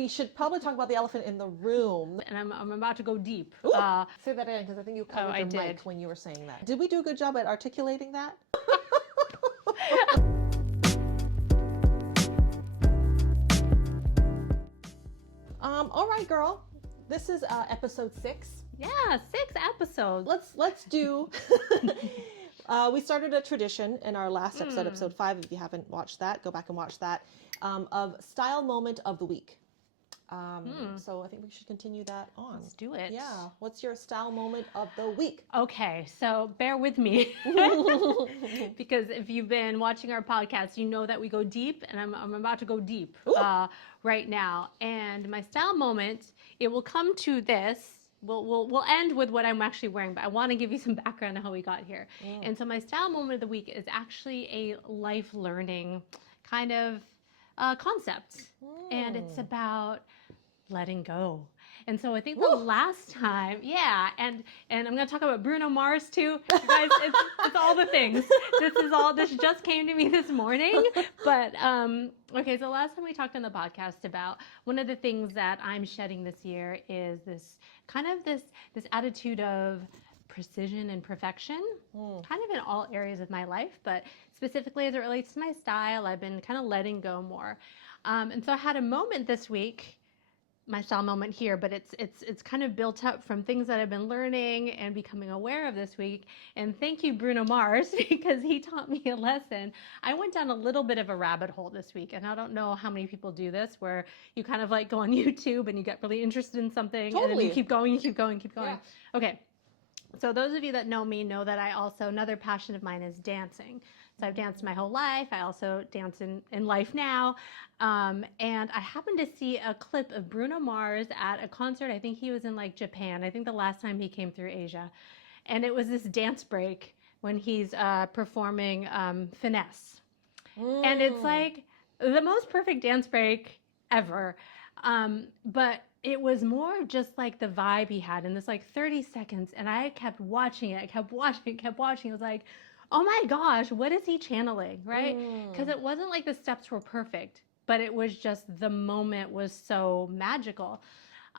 We should probably talk about the elephant in the room. And I'm about to go deep. Say that again, because I think you covered your I mic did. when you were saying that. Did we do a good job at articulating that? All right, girl. This is episode 6. Yeah, 6 episodes. Let's do. We started a tradition in our last episode 5. If you haven't watched that, go back and watch that. Of style moment of the week. So I think we should continue that on. Let's do it. Yeah. What's your style moment of the week? Okay, so bear with me. Because if you've been watching our podcast, you know that we go deep, and I'm about to go deep right now. And my style moment, it will come to this. We'll end with what I'm actually wearing, but I want to give you some background on how we got here. And so my style moment of the week is actually a life learning kind of concept. And it's about letting go. And so I think the last time, and I'm going to talk about Bruno Mars too. You guys, it's all the things. This just came to me this morning. But, okay, so last time we talked on the podcast about one of the things that I'm shedding this year is this attitude of precision and perfection, kind of in all areas of my life, but specifically as it relates to my style, I've been kind of letting go more. And so I had a moment this week, my style moment here, but it's kind of built up from things that I've been learning and becoming aware of this week. And thank you, Bruno Mars, because he taught me a lesson. I went down a little bit of a rabbit hole this week, and I don't know how many people do this, where you kind of like go on YouTube and you get really interested in something, and then you keep going. Yeah. Okay. So those of you that know me know that another passion of mine is dancing. So I've danced my whole life. I also dance in life now. And I happened to see a clip of Bruno Mars at a concert. I think he was in like Japan. I think the last time he came through Asia. And it was this dance break when he's performing Finesse. And it's like the most perfect dance break ever. But it was more of just like the vibe he had in this like 30 seconds. And I kept watching it. I was like, oh my gosh, what is he channeling, right? Because it wasn't like the steps were perfect, but it was just the moment was so magical.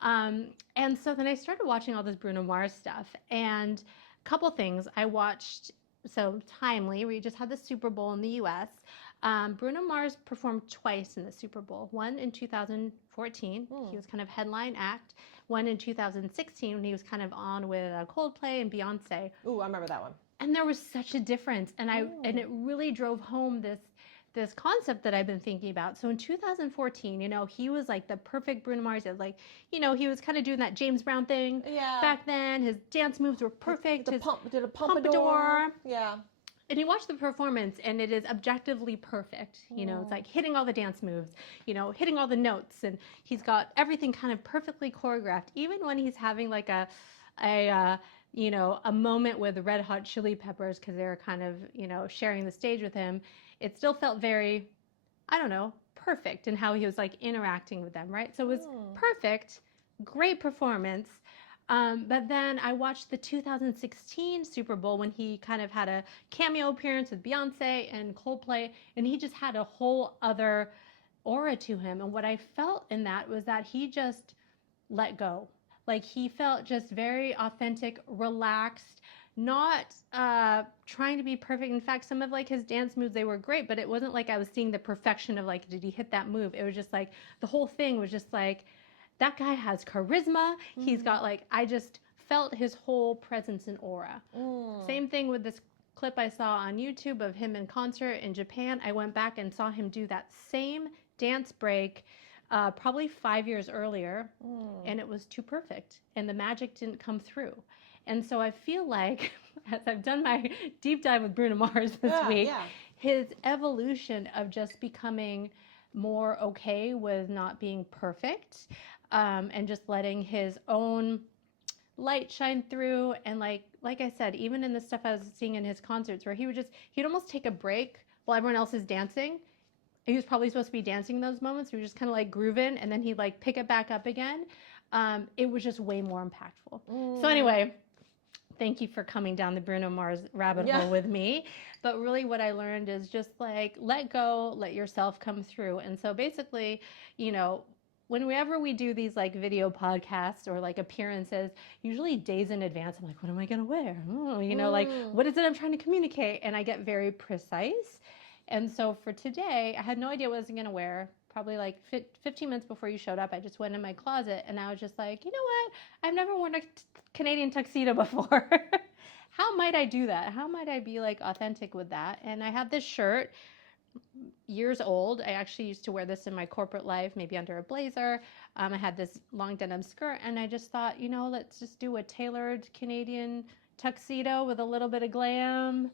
And so then I started watching all this Bruno Mars stuff. And a couple things I watched, so timely, we just had the Super Bowl in the US. Bruno Mars performed twice in the Super Bowl. One in 2014, he was kind of headline act. One in 2016, when he was kind of on with Coldplay and Beyonce. Ooh, I remember that one. And there was such a difference, and it really drove home this concept that I've been thinking about. So in 2014, he was like the perfect Bruno Mars. Like, he was kind of doing that James Brown thing back then. His dance moves were perfect. Did a pompadour. Yeah. And you watch the performance, and it is objectively perfect. It's like hitting all the dance moves, hitting all the notes, and he's got everything kind of perfectly choreographed. Even when he's having like a moment with the Red Hot Chili Peppers, because they were kind of, sharing the stage with him, it still felt very, perfect in how he was like interacting with them, right? So it was perfect, great performance. But then I watched the 2016 Super Bowl when he kind of had a cameo appearance with Beyonce and Coldplay, and he just had a whole other aura to him. And what I felt in that was that he just let go. Like, he felt just very authentic, relaxed, not trying to be perfect. In fact, some of like his dance moves, they were great, but it wasn't like I was seeing the perfection of like, did he hit that move? It was just like, the whole thing was just like, that guy has charisma. He's got like, I just felt his whole presence and aura. Same thing with this clip I saw on YouTube of him in concert in Japan. I went back and saw him do that same dance break probably 5 years earlier, and it was too perfect, and the magic didn't come through. And so I feel like, as I've done my deep dive with Bruno Mars this week, his evolution of just becoming more okay with not being perfect, and just letting his own light shine through. And like I said, even in the stuff I was seeing in his concerts, where he'd almost take a break while everyone else is dancing. He was probably supposed to be dancing in those moments. He was just kind of like grooving, and then he'd like pick it back up again. It was just way more impactful. So anyway, thank you for coming down the Bruno Mars rabbit hole with me. But really what I learned is just like, let go, let yourself come through. And so basically, whenever we do these like video podcasts or like appearances, usually days in advance, I'm like, what am I going to wear? Like, what is it I'm trying to communicate? And I get very precise. And so for today, I had no idea what I was going to wear. Probably like 15 minutes before you showed up, I just went in my closet and I was just like, you know what? I've never worn a Canadian tuxedo before. How might I do that? How might I be like authentic with that? And I have this shirt, years old. I actually used to wear this in my corporate life, maybe under a blazer. I had this long denim skirt and I just thought, let's just do a tailored Canadian tuxedo with a little bit of glam.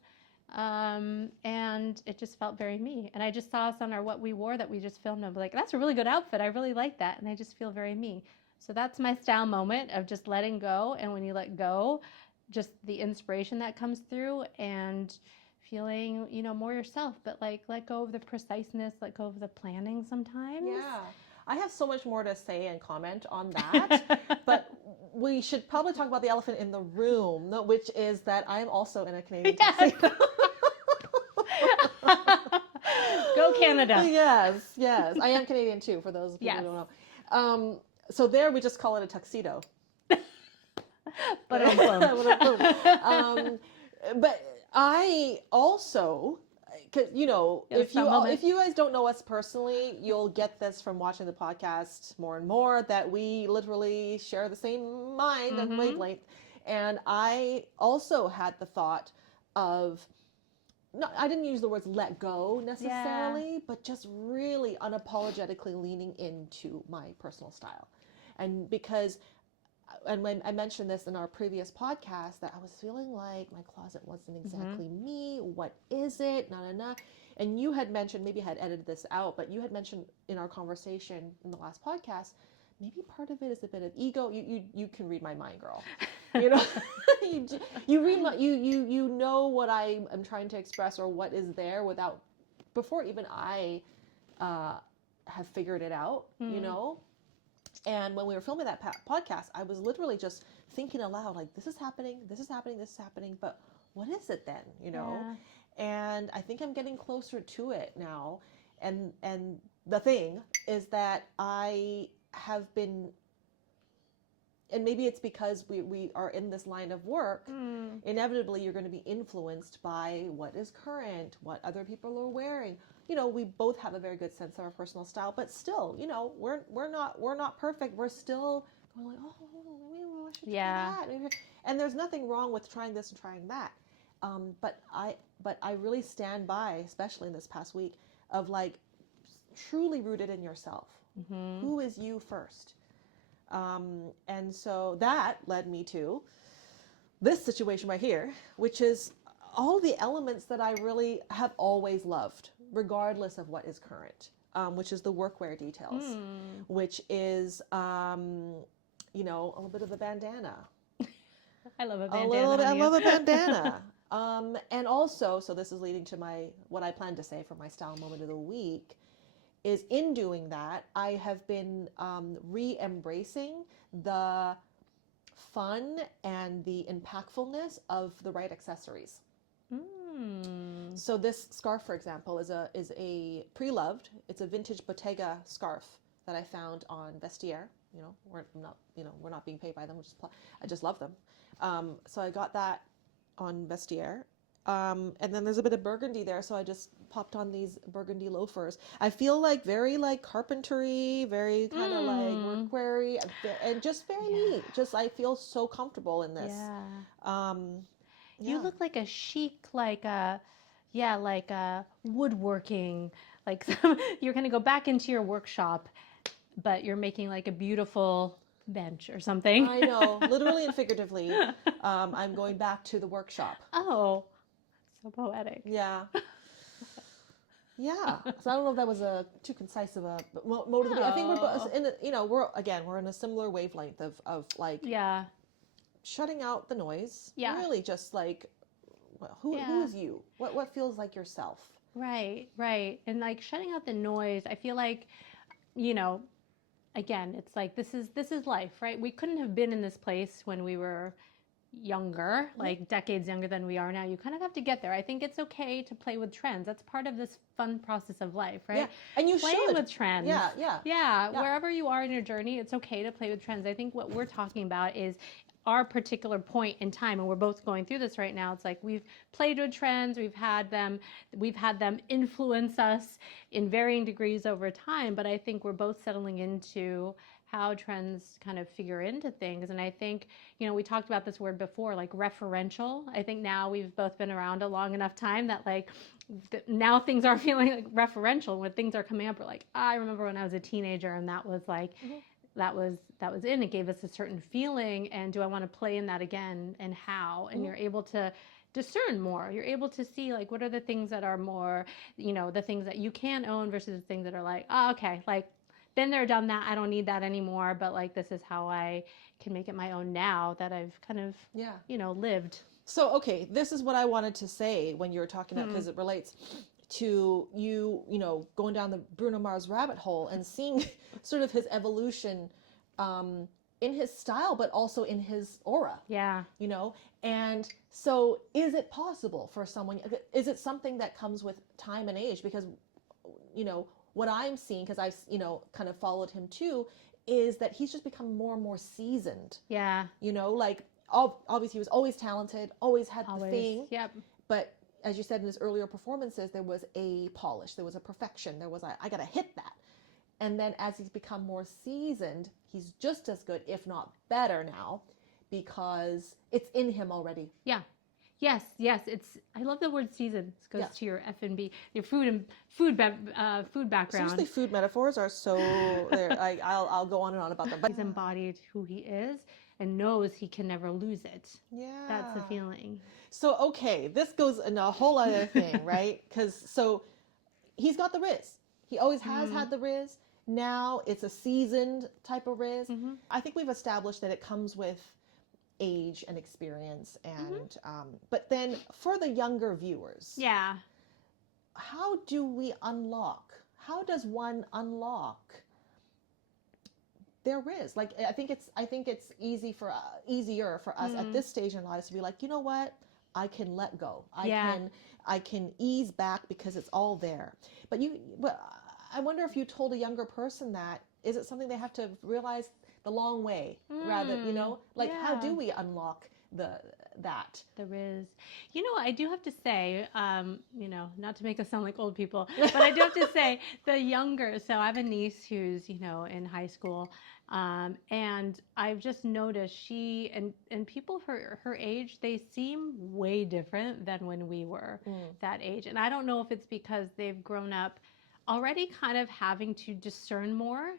And it just felt very me. And I just saw us on our What We Wore that we just filmed. I'm like, that's a really good outfit. I really like that. And I just feel very me. So that's my style moment of just letting go. And when you let go, just the inspiration that comes through and feeling, more yourself, but like let go of the preciseness, let go of the planning sometimes. Yeah. I have so much more to say and comment on that, but we should probably talk about the elephant in the room, which is that I'm also in a Canadian tuxedo. Go Canada. Yes. I am Canadian too, for those people who don't know. So there we just call it a tuxedo. But I also, because if you guys don't know us personally, you'll get this from watching the podcast more and more that we literally share the same mind and wavelength. And I also had the thought of, no, I didn't use the words let go necessarily, but just really unapologetically leaning into my personal style. And because, and when I mentioned this in our previous podcast, that I was feeling like my closet wasn't exactly me. What is it? And you had mentioned, maybe I had edited this out, but you had mentioned in our conversation in the last podcast, maybe part of it is a bit of ego. You can read my mind, girl. You read my, you know what I am trying to express or what is there before even I have figured it out, And when we were filming that podcast, I was literally just thinking aloud, like, this is happening, but what is it then, Yeah. And I think I'm getting closer to it now. And the thing is that I have been, and maybe it's because we are in this line of work, inevitably you're going to be influenced by what is current, what other people are wearing. We both have a very good sense of our personal style, but still, we're not perfect. We're still going like, maybe I should try that. And there's nothing wrong with trying this and trying that. But I really stand by, especially in this past week, of like truly rooted in yourself. Who is you first? And so that led me to this situation right here, which is all the elements that I really have always loved, regardless of what is current, which is the workwear details, which is, a little bit of a bandana. I love a bandana. I love a bandana. And also, so this is leading to what I plan to say for my style moment of the week, is in doing that, I have been re-embracing the fun and the impactfulness of the right accessories. So this scarf, for example, is a pre-loved. It's a vintage Bottega scarf that I found on Vestiaire. We're not being paid by them. I just love them. So I got that on Vestiaire. And then there's a bit of burgundy there, so I just popped on these burgundy loafers. I feel like very like carpentry, very kind of like workwear-y, and just very neat. Just I feel so comfortable in this. You look like a chic, like a woodworking. Like you're gonna go back into your workshop, but you're making like a beautiful bench or something. I know, literally and figuratively. I'm going back to the workshop. Oh. So poetic. Yeah. So I don't know if that was too concise of a mode of the day. I think we're in a similar wavelength of like shutting out the noise. Really just like, who is you? What feels like yourself? Right. And like shutting out the noise. I feel like, again, it's like this is life, right? We couldn't have been in this place when we were younger, like decades younger than we are now, you kind of have to get there. I think it's okay to play with trends. That's part of this fun process of life, right? Yeah. And you play should. with trends. Yeah. Wherever you are in your journey, it's okay to play with trends. I think what we're talking about is our particular point in time, and we're both going through this right now. It's like we've played with trends, we've had them influence us in varying degrees over time, but I think we're both settling into how trends kind of figure into things. And I think, we talked about this word before, like referential. I think now we've both been around a long enough time that like now things are feeling like referential. When things are coming up, we're like, I remember when I was a teenager and that was like, that was in. It gave us a certain feeling, and do I want to play in that again, and how? And you're able to discern more. You're able to see like what are the things that are more, the things that you can own versus the things that are like, oh, okay, like been there, done that. I don't need that anymore. But like this is how I can make it my own now that I've kind of lived. So okay, this is what I wanted to say when you were talking about, because it relates to you going down the Bruno Mars rabbit hole and seeing sort of his evolution in his style, but also in his aura. Yeah. And so is it possible for someone, is it something that comes with time and age? Because, what I'm seeing, because I've, kind of followed him too, is that he's just become more and more seasoned. Yeah. Like obviously he was always talented, always had the thing. Yep. But as you said in his earlier performances, there was a polish, there was a perfection, there was I got to hit that. And then as he's become more seasoned, he's just as good, if not better now, because it's in him already. Yeah. Yes. I love the word season. This goes to your F&B, your food background. Seriously, food metaphors are so. I'll go on and on about them. But he's embodied who he is and knows he can never lose it. Yeah, that's the feeling. So okay, this goes in a whole other thing, right? Because he's got the Riz. He always has had the Riz. Now it's a seasoned type of Riz. I think we've established that it comes with age and experience, and but then for the younger viewers, how do we unlock? How does one unlock their Riz? Like I think it's easier for us at this stage in life to be like, you know what, I can let go. I can ease back because it's all there. But I wonder if you told a younger person that, is it something they have to realize the long way, rather, how do we unlock the Riz? I do have to say, not to make us sound like old people, but I do have to say the younger, so I have a niece who's, in high school, and I've just noticed she and people her age, they seem way different than when we were that age. And I don't know if it's because they've grown up already kind of having to discern more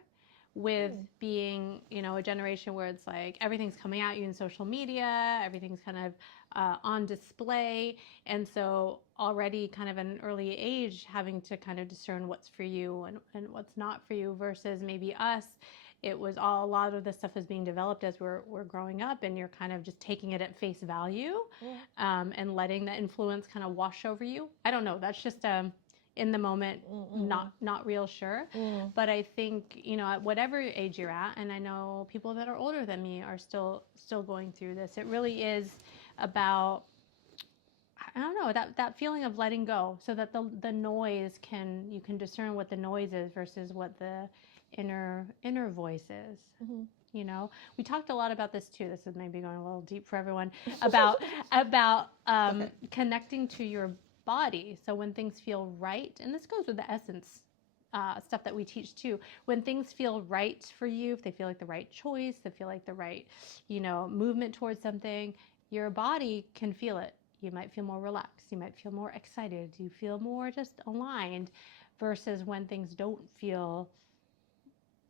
with being, a generation where it's like everything's coming at you in social media, everything's kind of on display. And so already kind of at an early age having to kind of discern what's for you and what's not for you, versus maybe us, it was a lot of this stuff is being developed as we're growing up, and you're kind of just taking it at face value and letting the influence kind of wash over you. I don't know. That's just in the moment, not real sure. But I think, at whatever age you're at, and I know people that are older than me are still going through this, it really is about, I don't know, that feeling of letting go, so that the noise you can discern what the noise is versus what the inner voice is. We talked a lot about this too. This is maybe going a little deep for everyone, about connecting to your body. So when things feel right, and this goes with the essence stuff that we teach too, when things feel right for you, if they feel like the right choice, they feel like the right, movement towards something, your body can feel it. You might feel more relaxed. You might feel more excited. You feel more just aligned, versus when things don't feel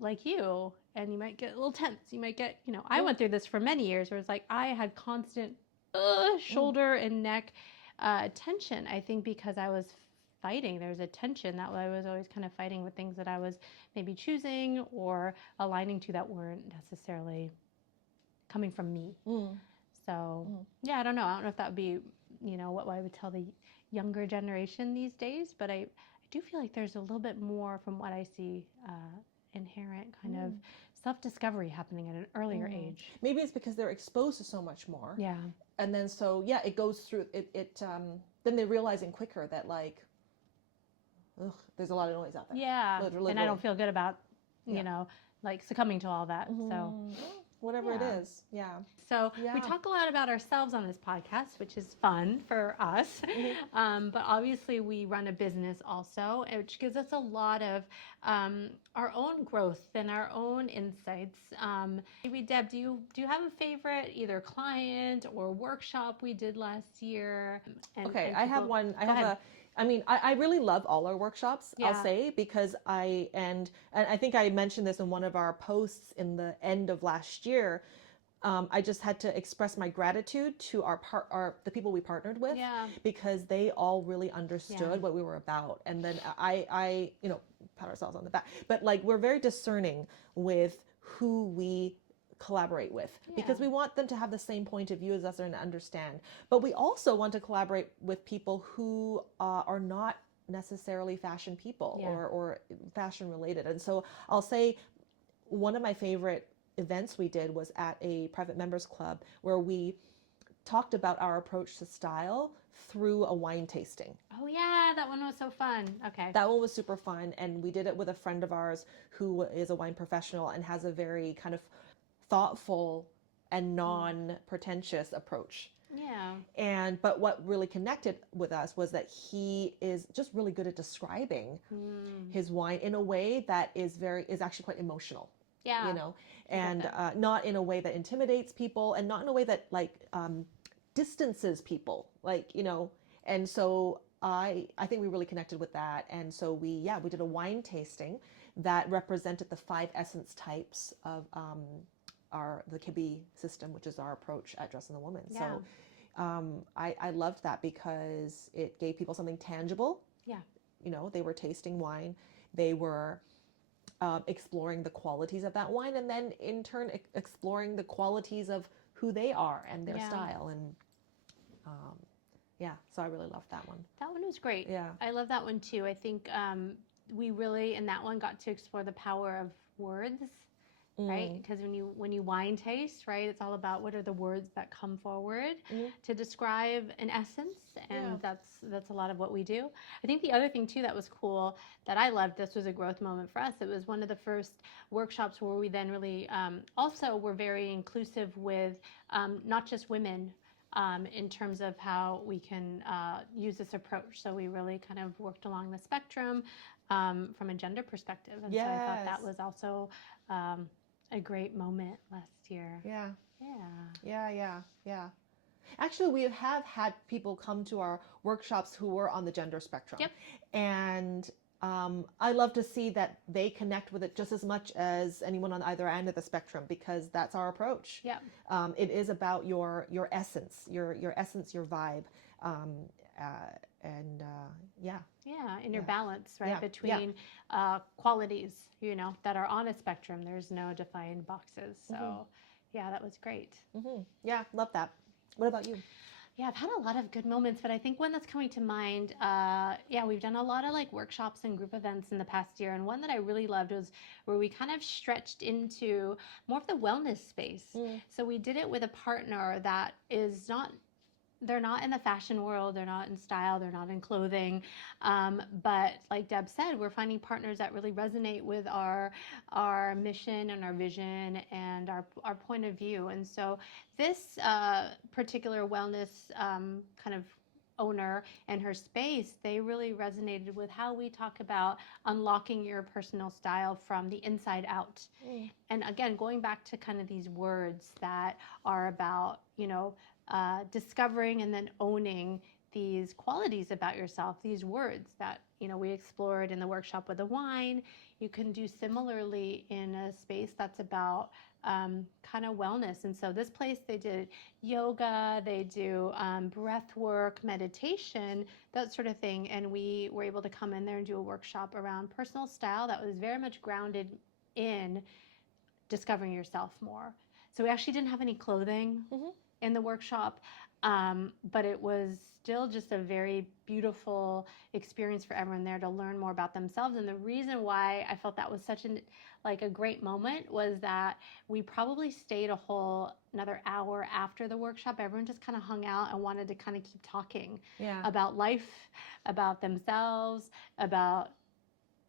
like you, and you might get a little tense. You might get, I went through this for many years where it's like I had constant shoulder and neck tension, I think because I was fighting. There's a tension that I was always kind of fighting with things that I was maybe choosing or aligning to that weren't necessarily coming from me. So I don't know. I don't know if that would be, what I would tell the younger generation these days, but I do feel like there's a little bit more from what I see inherent kind of self-discovery happening at an earlier age. Maybe it's because they're exposed to so much more. Yeah. And then so yeah, it goes through it. Then they're realizing quicker that like, ugh, there's a lot of noise out there. Yeah. Literally. And I don't feel good about, you know, like succumbing to all that. So whatever it is. Yeah. So we talk a lot about ourselves on this podcast, which is fun for us. But obviously we run a business also, which gives us a lot of our own growth and our own insights. Maybe Deb, do you have a favorite either client or workshop we did last year? I have one. I really love all our workshops, I'll say, because and I think I mentioned this in one of our posts in the end of last year. I just had to express my gratitude to the people we partnered with, because they all really understood what we were about. And then I pat ourselves on the back, but like we're very discerning with who we collaborate with, because we want them to have the same point of view as us and understand. But we also want to collaborate with people who are not necessarily fashion people or fashion related. And so I'll say one of my favorite events we did was at a private members club where we talked about our approach to style through a wine tasting. Oh yeah, that one was so fun. Okay. That one was super fun, and we did it with a friend of ours who is a wine professional and has a very kind of thoughtful and non-pretentious approach. Yeah. But what really connected with us was that he is just really good at describing his wine in a way that is actually quite emotional. Yeah. You know, and not in a way that intimidates people, and not in a way that like distances people, like, you know. And so I think we really connected with that. And so we did a wine tasting that represented the 5 essence types of the Kibbe system, which is our approach at Dressing the Woman. Yeah. So I loved that because it gave people something tangible. Yeah. You know, they were tasting wine. They were exploring the qualities of that wine, and then in turn exploring the qualities of who they are and their style. And so I really loved that one. That one was great. Yeah. I love that one too. I think we really in that one got to explore the power of words, right? Because when you wine taste, right, it's all about what are the words that come forward to describe an essence, and that's a lot of what we do. I think the other thing too that was cool that I loved, this was a growth moment for us. It was one of the first workshops where we then really also were very inclusive with not just women. In terms of how we can use this approach. So we really kind of worked along the spectrum from a gender perspective. And so I thought that was also a great moment last year. Yeah. Actually, we have had people come to our workshops who were on the gender spectrum. Yep. And I love to see that they connect with it just as much as anyone on either end of the spectrum, because that's our approach. Yeah. It is about your essence, your essence, your vibe, and your balance, right, between qualities, you know, that are on a spectrum. There's no defined boxes. So, that was great. Yeah, love that. What about you? Yeah, I've had a lot of good moments, but I think one that's coming to mind, we've done a lot of like workshops and group events in the past year. And one that I really loved was where we kind of stretched into more of the wellness space. So we did it with a partner that is they're not in the fashion world, they're not in style, they're not in clothing. But like Deb said, we're finding partners that really resonate with our mission and our vision and our point of view. And so this particular wellness kind of owner and her space, they really resonated with how we talk about unlocking your personal style from the inside out. And again, going back to kind of these words that are about, you know, discovering and then owning these qualities about yourself, these words that, you know, we explored in the workshop with the wine. You can do similarly in a space that's about kind of wellness. And so this place, they did yoga, they do breath work, meditation, that sort of thing. And we were able to come in there and do a workshop around personal style that was very much grounded in discovering yourself more. So we actually didn't have any clothing. in the workshop. But it was still just a very beautiful experience for everyone there to learn more about themselves. And the reason why I felt that was such a great moment was that we probably stayed a whole another hour after the workshop. Everyone just kind of hung out and wanted to kind of keep talking about life, about themselves, about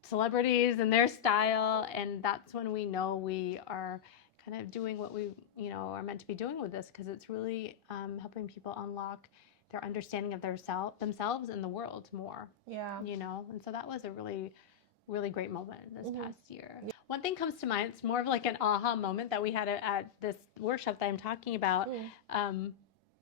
celebrities and their style. And that's when we know we are kind of doing what we are meant to be doing with this, because it's really helping people unlock their understanding of themselves and the world more. And so that was a really, really great moment this past year. One thing comes to mind, it's more of like an aha moment that we had at this workshop that I'm talking about.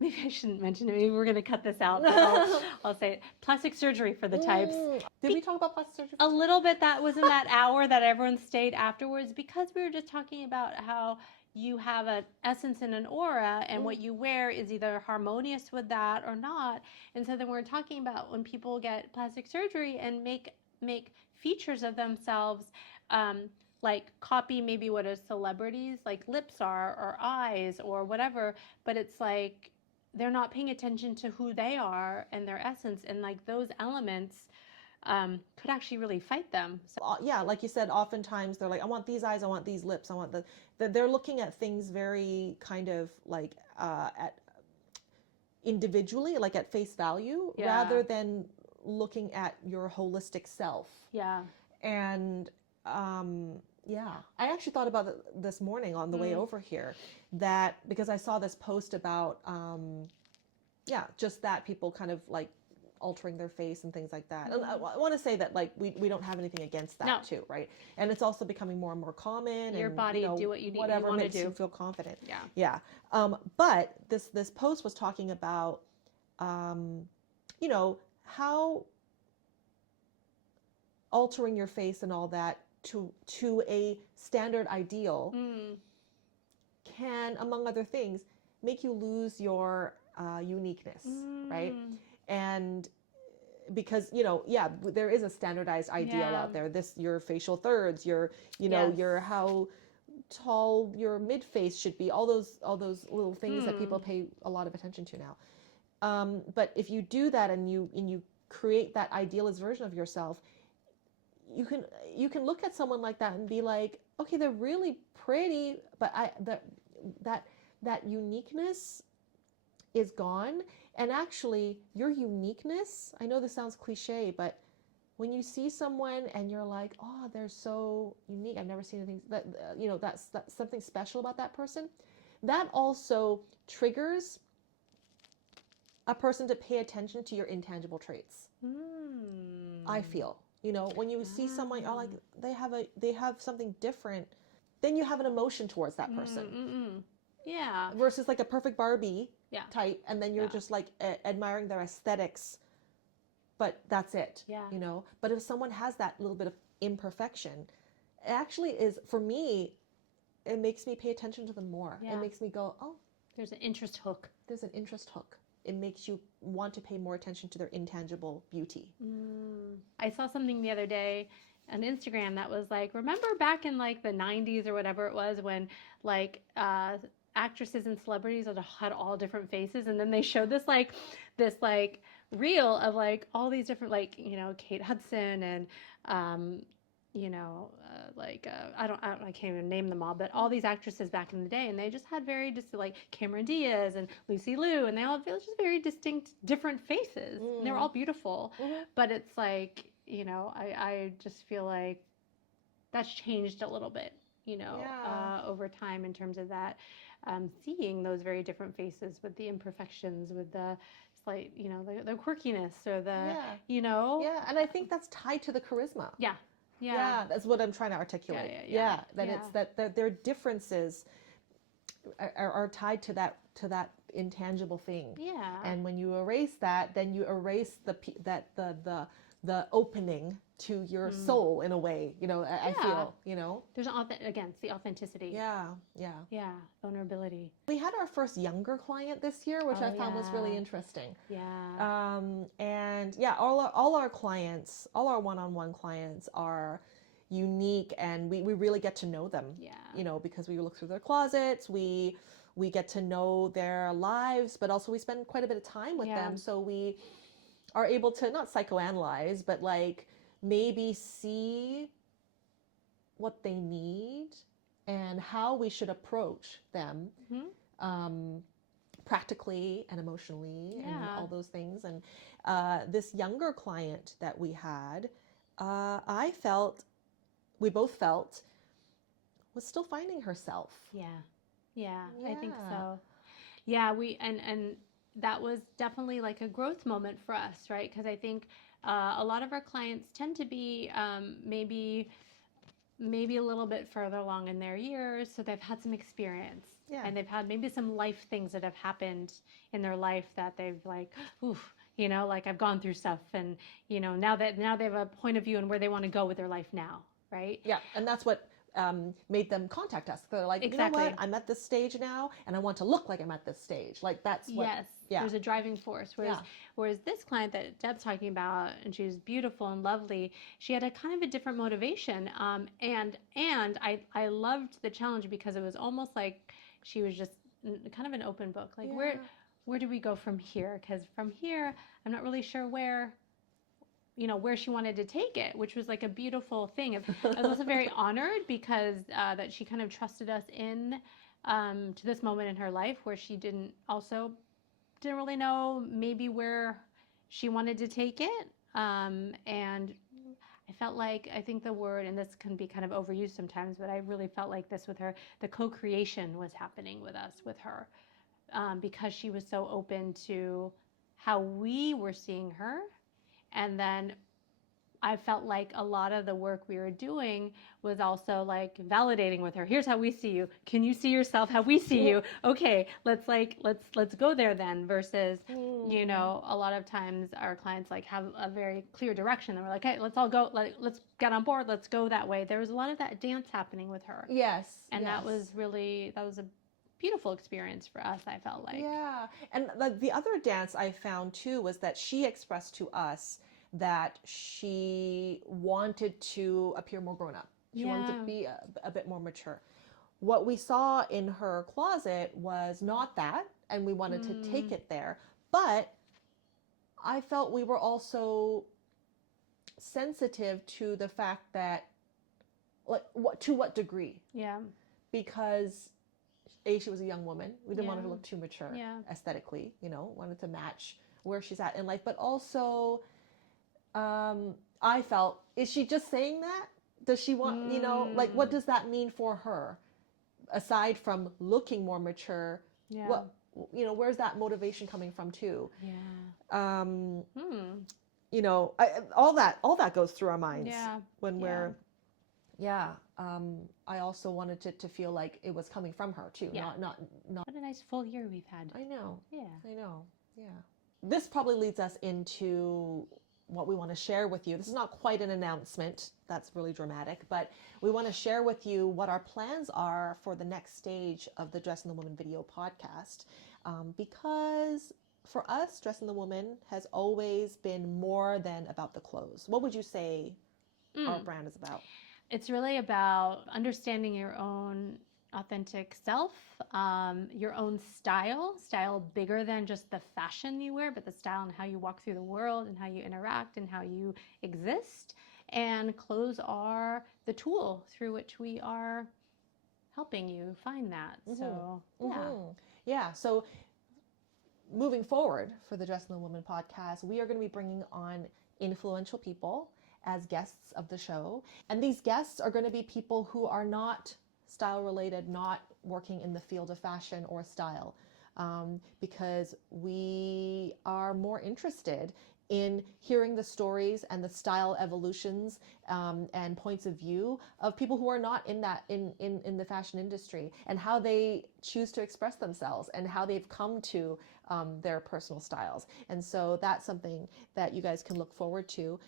Maybe I shouldn't mention it. Maybe we're going to cut this out. But I'll say it. Plastic surgery for the types. Did we talk about plastic surgery? A little bit. That was in that hour that everyone stayed afterwards, because we were just talking about how you have an essence and an aura, and what you wear is either harmonious with that or not. And so then we're talking about when people get plastic surgery and make features of themselves, like copy maybe what a celebrity's like lips are or eyes or whatever, but it's like they're not paying attention to who they are and their essence, and like those elements could actually really fight them. So, yeah, like you said, oftentimes they're like, I want these eyes, I want these lips, I want they're looking at things very kind of like at individually, like at face value, rather than looking at your holistic self. And I actually thought about it this morning on the way over here, that because I saw this post about just that people kind of like altering their face and things like that. And I want to say that like we don't have anything against that too, right? And it's also becoming more and more common. Your body, do what you need, whatever want makes to do. You feel confident. But this post was talking about how altering your face and all that to a standard ideal can, among other things, make you lose your uniqueness, right? And because there is a standardized ideal out there. Your facial thirds, your how tall your mid face should be, all those little things that people pay a lot of attention to now. But if you do that and you create that idealized version of yourself, you can look at someone like that and be like, okay, they're really pretty, but that uniqueness is gone. And actually, your uniqueness, I know this sounds cliche, but when you see someone and you're like, oh, they're so unique, I've never seen anything that that's something special about that person, that also triggers a person to pay attention to your intangible traits. I feel. When you see someone, you're like, they have something different, then you have an emotion towards that person. Versus like a perfect Barbie type, and then you're just like admiring their aesthetics, but that's it. But if someone has that little bit of imperfection, it actually is, for me, it makes me pay attention to them more. It makes me go, oh, there's an interest hook. It makes you want to pay more attention to their intangible beauty. I saw something the other day on Instagram that was like, remember back in like the 90s or whatever it was, when like actresses and celebrities had all different faces, and then they showed this reel of like all these different, like, Kate Hudson and I can't even name them all, but all these actresses back in the day, and they just had very like Cameron Diaz and Lucy Liu, and they all have just very distinct, different faces. And they were all beautiful, but it's like, I just feel like that's changed a little bit, over time in terms of that, seeing those very different faces with the imperfections, with the slight, the quirkiness or the, and I think that's tied to the charisma. Yeah, that's what I'm trying to articulate. It's that their differences are tied to that intangible thing. And when you erase that, then you erase the opening to your soul in a way. I feel. There's it's the authenticity. Vulnerability. We had our first younger client this year, which I found was really interesting. And all our clients, all our one-on-one clients are, unique, and we really get to know them. Yeah. You know, because we look through their closets, we get to know their lives, but also we spend quite a bit of time with them. So we are able to not psychoanalyze, but like maybe see what they need and how we should approach them practically and emotionally and all those things. And this younger client that we had, we both felt was still finding herself. Yeah, I think so. Yeah, and that was definitely like a growth moment for us, right? Because I think a lot of our clients tend to be maybe a little bit further along in their years, so they've had some experience, and they've had maybe some life things that have happened in their life that they've like, oof, you know, like I've gone through stuff, and you know, now they have a point of view and where they want to go with their life now, right? Yeah, and that's what made them contact us. They're like, Exactly. You know what, I'm at this stage now, and I want to look like I'm at this stage. Like that's what. Yes. There's a driving force. Whereas this client that Deb's talking about, and she was beautiful and lovely, she had a kind of a different motivation. And I loved the challenge because it was almost like she was just kind of an open book. Like where do we go from here? Because from here, I'm not really sure where she wanted to take it, which was like a beautiful thing. I was also very honored because that she kind of trusted us in to this moment in her life where she didn't really know maybe where she wanted to take it. And I felt like, I think the word, and this can be kind of overused sometimes, but I really felt like this with her, the co-creation was happening with us, with her, because she was so open to how we were seeing her. And then I felt like a lot of the work we were doing was also like validating with her. Here's how we see you. Can you see yourself how we see you? Okay, let's go there then. Versus, you know, a lot of times our clients like have a very clear direction, and we're like, hey, let's all go. Let's get on board. Let's go that way. There was a lot of that dance happening with her. Yes. And that was a beautiful experience for us, I felt like. Yeah. And the other dance I found too was that she expressed to us that she wanted to appear more grown up. She wanted to be a bit more mature. What we saw in her closet was not that, and we wanted to take it there. But I felt we were also sensitive to the fact that, like, to what degree? Yeah. Because she was a young woman. We didn't want her to look too mature aesthetically, you know, wanted to match where she's at in life. But also, I felt, is she just saying that? Does she want, you know, like, what does that mean for her? Aside from looking more mature, what, you know, where's that motivation coming from too? Yeah. You know, all that goes through our minds when we're, I also wanted to feel like it was coming from her too, not. What a nice full year we've had. I know. Yeah. I know. Yeah. This probably leads us into what we want to share with you. This is not quite an announcement. That's really dramatic, but we want to share with you what our plans are for the next stage of the Dressing the Woman video podcast. Because for us, Dressing the Woman has always been more than about the clothes. What would you say our brand is about? It's really about understanding your own authentic self, your own style bigger than just the fashion you wear, but the style and how you walk through the world and how you interact and how you exist. And clothes are the tool through which we are helping you find that. So, yeah. So moving forward for the Dressing the Woman podcast, we are going to be bringing on influential people as guests of the show. And these guests are going to be people who are not style related, not working in the field of fashion or style, because we are more interested in hearing the stories and the style evolutions and points of view of people who are not in the fashion industry, and how they choose to express themselves and how they've come to their personal styles. And so that's something that you guys can look forward to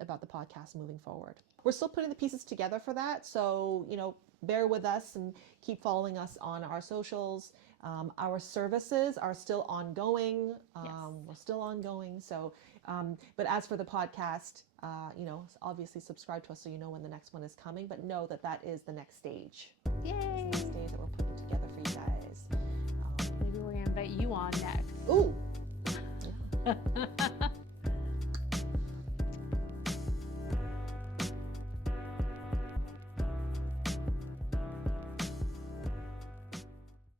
about the podcast moving forward. We're still putting the pieces together for that, so, you know, bear with us and keep following us on our socials. Our services are still ongoing. Yes. We're still ongoing. So, but as for the podcast, you know, obviously subscribe to us so you know when the next one is coming. But know that that is the next stage. Yay! It's the next stage that we're putting together for you guys. Maybe we're gonna invite you on next. Ooh.